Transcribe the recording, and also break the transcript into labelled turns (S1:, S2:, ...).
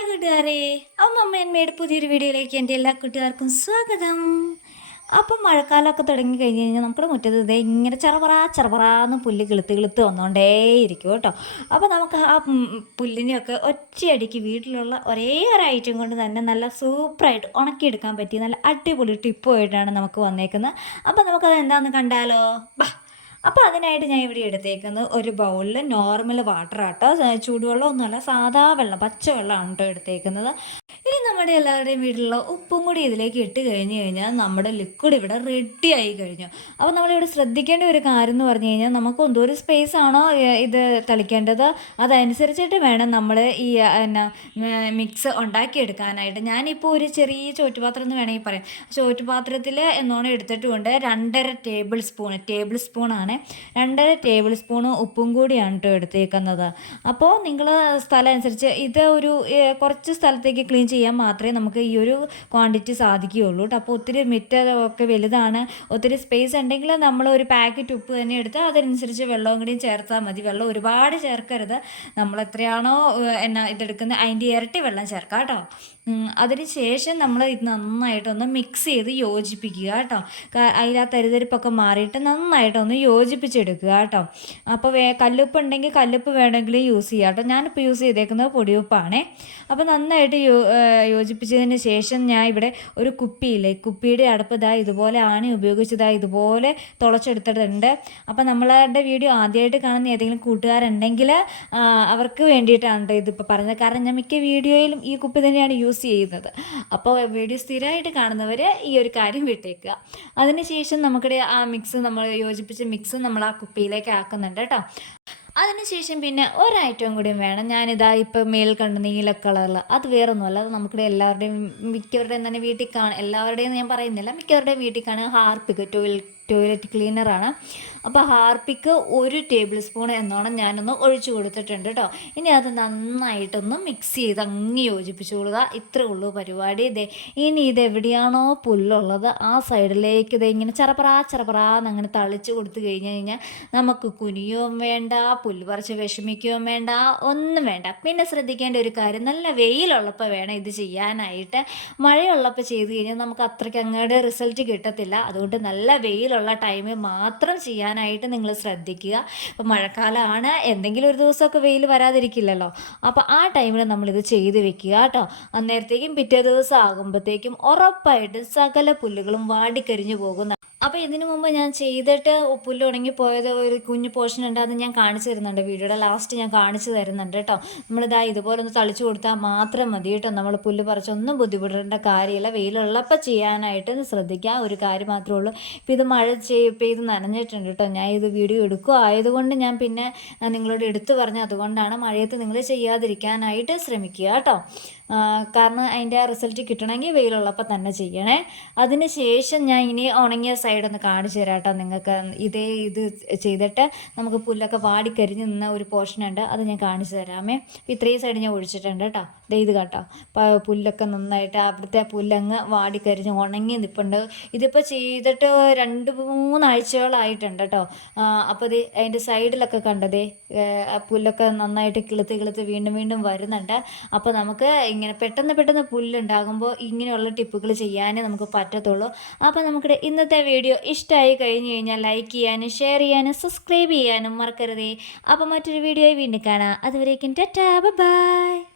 S1: Hi കൂട്ടുകാരെ. അമ്മമ്മേന്മയുടെ പുതിയൊരു വീഡിയോയിലേക്ക് എന്റെ എല്ലാ കൂട്ടുകാർക്കും സ്വാഗതം. അപ്പം മഴക്കാലമൊക്കെ തുടങ്ങി കഴിഞ്ഞ് കഴിഞ്ഞാൽ നമ്മുടെ മുറ്റത്ത് ഇതേ ഇങ്ങനെ ചെറപറ ചെറപറാന്ന് പുല്ല് കിളുത്ത് കിളുത്ത് വന്നുകൊണ്ടേയിരിക്കും കേട്ടോ. അപ്പോൾ നമുക്ക് ആ പുല്ലിനെയൊക്കെ ഒറ്റയടിക്ക് വീട്ടിലുള്ള ഒരേ ഒരു ഐറ്റം കൊണ്ട് തന്നെ നല്ല സൂപ്പറായിട്ട് ഉണക്കിയെടുക്കാൻ പറ്റിയ നല്ല അടിപൊളി ടിപ്പുമായിട്ടാണ് നമുക്ക് വന്നേക്കുന്നത്. അപ്പോൾ നമുക്കത് എന്താണെന്ന് കണ്ടാലോ? ബാ അപ്പോൾ അതിനായിട്ട് ഞാൻ ഇവിടെ എടുത്തേക്കുന്നത് ഒരു ബൗളിൽ നോർമൽ വാട്ടർ ആട്ടോ. ചൂടുവെള്ളം ഒന്നുമല്ല സാധാ വെള്ളം പച്ചവെള്ളമാണ് കേട്ടോ എടുത്തേക്കുന്നത്. നമ്മുടെ എല്ലാവരുടെയും വീട്ടിലുള്ള ഉപ്പും കൂടി ഇതിലേക്ക് ഇട്ട് കഴിഞ്ഞ് കഴിഞ്ഞാൽ നമ്മുടെ ലിക്വിഡ് ഇവിടെ റെഡി ആയി കഴിഞ്ഞു. അപ്പോൾ നമ്മളിവിടെ ശ്രദ്ധിക്കേണ്ട ഒരു കാര്യം എന്ന് പറഞ്ഞു കഴിഞ്ഞാൽ നമുക്ക് എന്തോരം സ്പേസ് ആണോ ഇത് തളിക്കേണ്ടത്? അതനുസരിച്ചിട്ട് വേണം നമ്മൾ ഈ എന്നാ മിക്സ് ഉണ്ടാക്കിയെടുക്കാനായിട്ട്. ഞാനിപ്പോൾ ഒരു ചെറിയ ചോറ്റുപാത്രം എന്ന് വേണമെങ്കിൽ പറയാം. ചോറ്റുപാത്രത്തിൽ എന്നോണം എടുത്തിട്ടുമുണ്ട് രണ്ടര ടേബിൾ സ്പൂൺ ടേബിൾ സ്പൂണാണ് രണ്ടര ടേബിൾ സ്പൂൺ ഉപ്പും കൂടിയാണ് കേട്ടോ എടുത്തേക്കുന്നത്. അപ്പോൾ നിങ്ങൾ സ്ഥലം അനുസരിച്ച് ഇത് ഒരു കുറച്ച് സ്ഥലത്തേക്ക് ക്ലീൻ ചെയ്യാൻ മാത്രമേ നമുക്ക് ഈ ഒരു ക്വാണ്ടിറ്റി സാധിക്കുകയുള്ളൂ കേട്ടോ. അപ്പോൾ ഒത്തിരി മിറ്റ ഒക്കെ വലുതാണ്. ഒത്തിരി സ്പേസ് ഉണ്ടെങ്കിൽ നമ്മൾ ഒരു പാക്കറ്റ് ഉപ്പ് തന്നെ എടുത്ത് അതനുസരിച്ച് വെള്ളവും കൂടി ചേർത്താൽ മതി. വെള്ളം ഒരുപാട് ചേർക്കരുത്. നമ്മൾ എത്രയാണോ എന്നാ ഇതെടുക്കുന്നത് അതിന്റെ ഇരട്ടി വെള്ളം ചേർക്കാം കേട്ടോ. ഉം, അതിന് ശേഷം നമ്മൾ ഇത് നന്നായിട്ടൊന്ന് മിക്സ് ചെയ്ത് യോജിപ്പിക്കുക കേട്ടോ. അതിലാ തരിതരിപ്പൊക്കെ മാറിയിട്ട് നന്നായിട്ടൊന്ന് യോജിപ്പിച്ചെടുക്കുക കേട്ടോ. അപ്പോൾ വേ കല്ലുപ്പ് ഉണ്ടെങ്കിൽ കല്ലുപ്പ് വേണമെങ്കിലും യൂസ് ചെയ്യാം കേട്ടോ. ഞാനിപ്പോൾ യൂസ് ചെയ്തേക്കുന്നത് പൊടിയുപ്പാണേ. അപ്പോൾ നന്നായിട്ട് യോജിപ്പിച്ചതിന് ശേഷം ഞാൻ ഇവിടെ ഒരു കുപ്പിയില്ലേ കുപ്പിയുടെ അടുപ്പ് ഇതാ ഇതുപോലെ ആണി ഉപയോഗിച്ചതായി ഇതുപോലെ തുളച്ചെടുത്തിട്ടുണ്ട്. അപ്പോൾ നമ്മളുടെ വീഡിയോ ആദ്യമായിട്ട് കാണുന്ന ഏതെങ്കിലും കൂട്ടുകാരുണ്ടെങ്കിൽ അവർക്ക് വേണ്ടിയിട്ടാണ് കേട്ടോ ഇതിപ്പോൾ പറഞ്ഞത്. കാരണം ഞാൻ മിക്ക വീഡിയോയിലും ഈ കുപ്പി തന്നെയാണ് യൂസ് ചെയ്യുന്നത്. അപ്പോൾ വീഡിയോ സ്ഥിരമായിട്ട് കാണുന്നവർ ഈ ഒരു കാര്യം വിട്ടേക്കുക. അതിനുശേഷം നമുക്കിടെ ആ മിക്സ് നമ്മൾ യോജിപ്പിച്ച മിക്സ് നമ്മൾ ആ കുപ്പിയിലേക്ക് ആക്കുന്നുണ്ട് കേട്ടോ. അതിനുശേഷം പിന്നെ ഒരു ഐറ്റവും കൂടിയും വേണം. ഞാനിതാ ഇപ്പോൾ മേൽ കണ്ട നീല കളറിൽ. അത് വേറെ ഒന്നുമല്ല അത് നമുക്കിടെ എല്ലാവരുടെയും മിക്കവരുടെയും തന്നെ വീട്ടിൽ കാണും എല്ലാവരുടെയും ഞാൻ പറയുന്നില്ല. മിക്കവരുടെയും വീട്ടിൽ കാണുക ഹാർപ്പിക് ടോയ്ലറ്റ് ടോയ്ലറ്റ് ക്ലീനറാണ് അപ്പോൾ ഹാർപ്പിക്ക് ഒരു ടേബിൾ സ്പൂൺ എന്നോണം ഞാനൊന്ന് ഒഴിച്ചു കൊടുത്തിട്ടുണ്ട് കേട്ടോ ഇനി അത് നന്നായിട്ടൊന്ന് മിക്സ് ചെയ്ത് അങ്ങ് യോജിപ്പിച്ചു കൊടുക്കുക ഇത്രേ ഉള്ളൂ പരിപാടി. ഇതേ ഇനി ഇത് എവിടെയാണോ പുല്ലുള്ളത് ആ സൈഡിലേക്ക് ഇത് ഇങ്ങനെ ചറപറാ ചറപറാന്ന് അങ്ങനെ തളിച്ച് കൊടുത്തു കഴിഞ്ഞ് കഴിഞ്ഞാൽ നമുക്ക് കുനിയും വേണ്ട പുല്ല് പറിച്ച് വിഷമിക്കുകയും വേണ്ട ഒന്നും വേണ്ട. പിന്നെ ശ്രദ്ധിക്കേണ്ട ഒരു കാര്യം നല്ല വെയിലുള്ളപ്പോൾ വേണം ഇത് ചെയ്യാനായിട്ട്. മഴയുള്ളപ്പോൾ ചെയ്ത് കഴിഞ്ഞാൽ നമുക്ക് അത്രയ്ക്ക് അങ്ങോട്ട് റിസൾട്ട് കിട്ടത്തില്ല. അതുകൊണ്ട് നല്ല വെയിലുള്ള ടൈമിൽ മാത്രം ചെയ്യാനായിട്ട് നിങ്ങൾ ശ്രദ്ധിക്കുക. ഇപ്പോൾ മഴക്കാലമാണ് എന്തെങ്കിലും ഒരു ദിവസമൊക്കെ വെയിൽ വരാതിരിക്കില്ലല്ലോ. അപ്പോൾ ആ ടൈമിൽ നമ്മളിത് ചെയ്ത് വെക്കുക കേട്ടോ. അന്നേരത്തേക്കും പിറ്റേ ദിവസം ആകുമ്പോഴത്തേക്കും ഉറപ്പായിട്ട് സകല പുല്ലുകളും വാടിക്കരിഞ്ഞു പോകുന്ന അപ്പോൾ ഇതിനു മുമ്പ് ഞാൻ ചെയ്തിട്ട് പുല്ല് ഉണങ്ങി പോയത് ഒരു കുഞ്ഞു പോർഷൻ ഉണ്ട് അത് ഞാൻ കാണിച്ചു തരുന്നുണ്ട്. വീഡിയോയുടെ ലാസ്റ്റ് ഞാൻ കാണിച്ചു തരുന്നുണ്ട് കേട്ടോ. നമ്മളിതാ ഇതുപോലെ ഒന്ന് തളിച്ചു കൊടുത്താൽ മാത്രം മതി കേട്ടോ. നമ്മൾ പുല്ല് പറിച്ചൊന്നും ബുദ്ധിമുട്ടേണ്ട കാര്യമില്ല. വെയിലുള്ളപ്പോൾ ചെയ്യാനായിട്ട് ശ്രദ്ധിക്കുക ഒരു കാര്യം മാത്രമേ ഉള്ളൂ. ഇപ്പോൾ ഇത് മഴ ചെയ് ഇത് നനഞ്ഞിട്ടുണ്ട് കേട്ടോ. ഞാൻ ഇത് വീഡിയോ എടുക്കുക ആയതുകൊണ്ട് ഞാൻ പിന്നെ നിങ്ങളോട് എടുത്തു പറഞ്ഞു അതുകൊണ്ടാണ് മഴയത്ത് നിങ്ങൾ ചെയ്യാതിരിക്കാനായിട്ട് ശ്രമിക്കുക കേട്ടോ. കാരണം അതിന്റെ റിസൾട്ട് കിട്ടണമെങ്കിൽ വെയിലുള്ളപ്പോൾ തന്നെ ചെയ്യണേ. അതിന് ശേഷം ഞാൻ ഇനി ഉണങ്ങിയ സൈഡ് ഒന്ന് കാണിച്ചു തരാം കേട്ടോ നിങ്ങൾക്ക്. ഇതേ ഇത് ചെയ്തിട്ട് നമുക്ക് പുല്ലൊക്കെ വാടിക്കരിഞ്ഞ് നിന്ന ഒരു പോർഷൻ ഉണ്ട്. അത് ഞാൻ കാണിച്ചു തരാമേ. ഇത്രയും സൈഡ് ഞാൻ ഒഴിച്ചിട്ടുണ്ട് കേട്ടോ. ഇത് കേട്ടോ പുല്ലൊക്കെ നന്നായിട്ട് അവിടുത്തെ പുല്ലങ്ങ് വാടിക്കരിഞ്ഞ് ഉണങ്ങി നിൽപ്പുണ്ട് ഇതിപ്പോൾ ചെയ്തിട്ട് രണ്ട് മൂന്നാഴ്ചകളായിട്ടുണ്ട് കേട്ടോ. അപ്പോൾ ഇത് അതിന്റെ സൈഡിലൊക്കെ കണ്ടതേ പുല്ലൊക്കെ നന്നായിട്ട് കിളുത്ത് കിളുത്ത് വീണ്ടും വീണ്ടും വരുന്നുണ്ട്. അപ്പോൾ നമുക്ക് ഇങ്ങനെ പെട്ടെന്ന് പെട്ടെന്ന് പുല്ലുണ്ടാകുമ്പോൾ ഇങ്ങനെയുള്ള ടിപ്പുകൾ ചെയ്യാനേ നമുക്ക് പറ്റത്തുള്ളൂ. അപ്പോൾ നമുക്ക് ഇന്നത്തെ വീഡിയോ ഇഷ്ടമായി കഴിഞ്ഞ് കഴിഞ്ഞാൽ ലൈക്ക് ചെയ്യാനും ഷെയർ ചെയ്യാനും സബ്സ്ക്രൈബ് ചെയ്യാനും മറക്കരുതേ. അപ്പോൾ മറ്റൊരു വീഡിയോയിൽ വീണ്ടും കാണാം. അതുവരേക്കും ടാറ്റാ ബൈ.